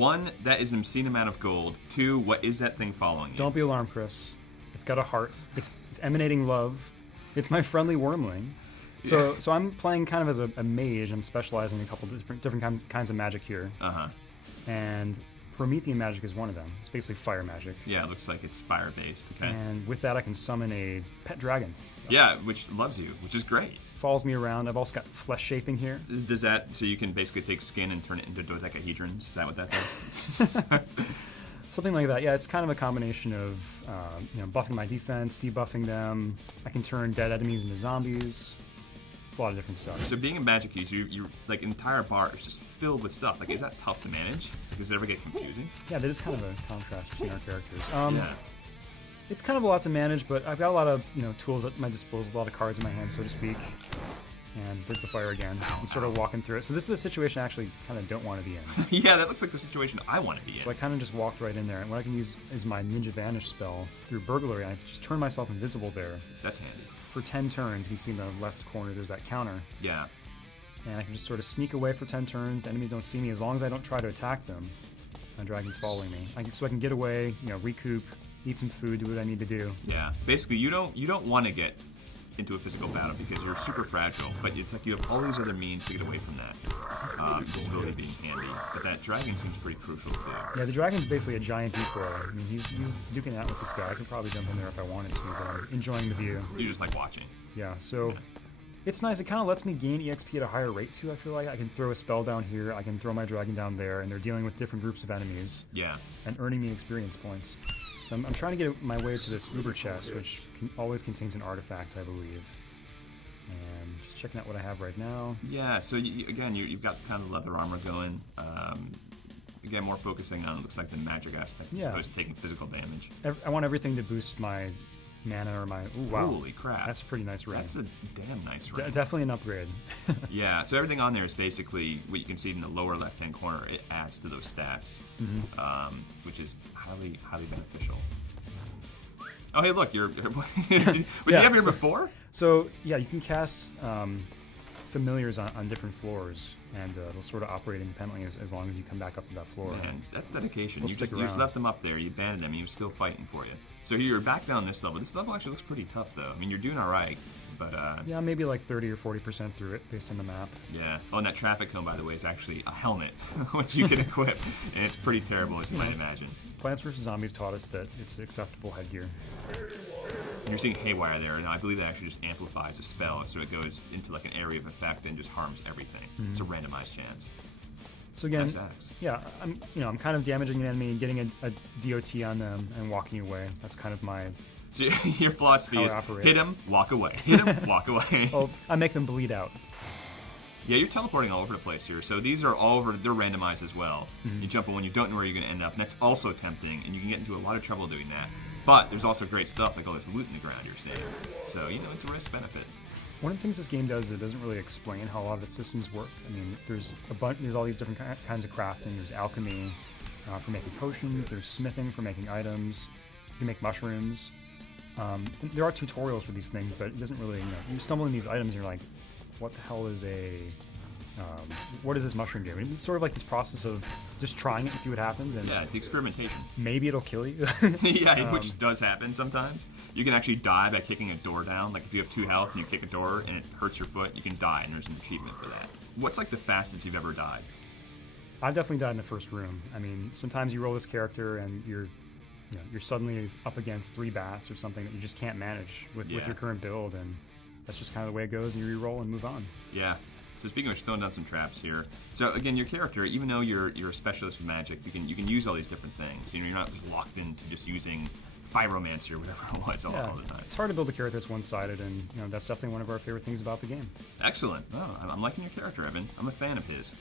1, that is an obscene amount of gold. 2, what is that thing following you? Don't be alarmed, Chris. It's got a heart. It's emanating love. It's my friendly wormling. So I'm playing kind of as a mage. I'm specializing in a couple different kinds of magic here. And Promethean magic is one of them. It's basically fire magic. Yeah, it looks like it's fire-based. Okay. And with that, I can summon a pet dragon. Yeah, which loves you, which is great. Follows me around. I've also got flesh shaping here. Does that, so you can basically take skin and turn it into dodecahedrons? Is that what that does? Something like that. Yeah, it's kind of a combination of buffing my defense, debuffing them. I can turn dead enemies into zombies. It's a lot of different stuff. So being a magic user, you like entire bar is just filled with stuff. Like, is that tough to manage? Does it ever get confusing? Yeah, that is kind of a contrast between our characters. Yeah. It's kind of a lot to manage, but I've got a lot of tools at my disposal, a lot of cards in my hand, so to speak. And there's the fire again. I'm sort of walking through it. So this is a situation I actually kind of don't want to be in. Yeah, that looks like the situation I want to be in. So I kind of just walked right in there. And what I can use is my Ninja Vanish spell through Burglary. I just turn myself invisible there. That's handy. For 10 turns, you can see in the left corner there's that counter. Yeah. And I can just sort of sneak away for 10 turns. The enemies don't see me as long as I don't try to attack them. The dragon's following me. So I can get away, recoup, eat some food, do what I need to do. Yeah. Basically, you don't want to get into a physical battle because you're super fragile, but it's like you have all these other means to get away from that. Invisibility being handy, but that dragon seems pretty crucial too. Yeah, the dragon's basically a giant decoy. I mean, he's duking it out with this guy. I could probably jump in there if I wanted to, but I'm enjoying the view. You just like watching. Yeah, so it's nice. It kind of lets me gain EXP at a higher rate too, I feel like. I can throw a spell down here, I can throw my dragon down there, and they're dealing with different groups of enemies. Yeah. And earning me experience points. So I'm trying to get my way to this Uber chest, which always contains an artifact, I believe. And just checking out what I have right now. Yeah, so again, you've got kind of leather armor going. Again, more focusing on, it looks like, the magic aspect as opposed to taking physical damage. I want everything to boost my mana or my... Ooh, wow. Holy crap. That's a pretty nice ring. That's a damn nice ring. Definitely an upgrade. Yeah, so everything on there is basically what you can see in the lower left-hand corner. It adds to those stats, which is highly, highly beneficial. Oh, hey, look, was he up here before? So, yeah, you can cast familiars on different floors, and they'll sort of operate independently as long as you come back up to that floor. Man, that's dedication. We'll You just left them up there, you abandoned them, and he was still fighting for you. So you're back down this level. This level actually looks pretty tough, though. I mean, you're doing all right, but... yeah, maybe like 30 or 40% through it, based on the map. Yeah. Oh, and that traffic cone, by the way, is actually a helmet, which you can equip, and it's pretty terrible, as you might imagine. Plants vs. Zombies taught us that it's acceptable headgear. And you're seeing Haywire there, and I believe that actually just amplifies a spell, so it goes into like an area of effect and just harms everything. It's a randomized chance. So again, nice axe. Yeah, I'm kind of damaging an enemy and getting a DOT on them and walking away. That's kind of my... So your philosophy is hit him, walk away. Hit him, walk away. Oh, I make them bleed out. Yeah, you're teleporting all over the place here. So these are all over, they're randomized as well. You jump in when you don't know where you're going to end up, and that's also tempting, and you can get into a lot of trouble doing that. But there's also great stuff, like all this loot in the ground you're seeing. So, it's a risk-benefit. One of the things this game does is it doesn't really explain how a lot of its systems work. I mean, there's all these different kinds of crafting. There's alchemy for making potions. There's smithing for making items. You can make mushrooms. There are tutorials for these things, but it doesn't really, you stumble in these items and you're like, what the hell is what does this mushroom do? It's sort of like this process of just trying it and see what happens. And yeah, the experimentation. Maybe it'll kill you. Yeah, which does happen sometimes. You can actually die by kicking a door down. Like if you have 2 health and you kick a door and it hurts your foot, you can die, and there's an achievement for that. What's like the fastest you've ever died? I've definitely died in the first room. I mean, sometimes you roll this character and you're suddenly up against 3 bats or something that you just can't manage with your current build, and that's just kind of the way it goes, and you re-roll and move on. Yeah. So speaking of which, throwing down some traps here. So again, your character, even though you're a specialist with magic, you can use all these different things. You're not just locked into just using Pyromancy or whatever it was all the time. It's hard to build a character that's one-sided, and that's definitely one of our favorite things about the game. Excellent. Oh, I'm liking your character, Evan. I'm a fan of his.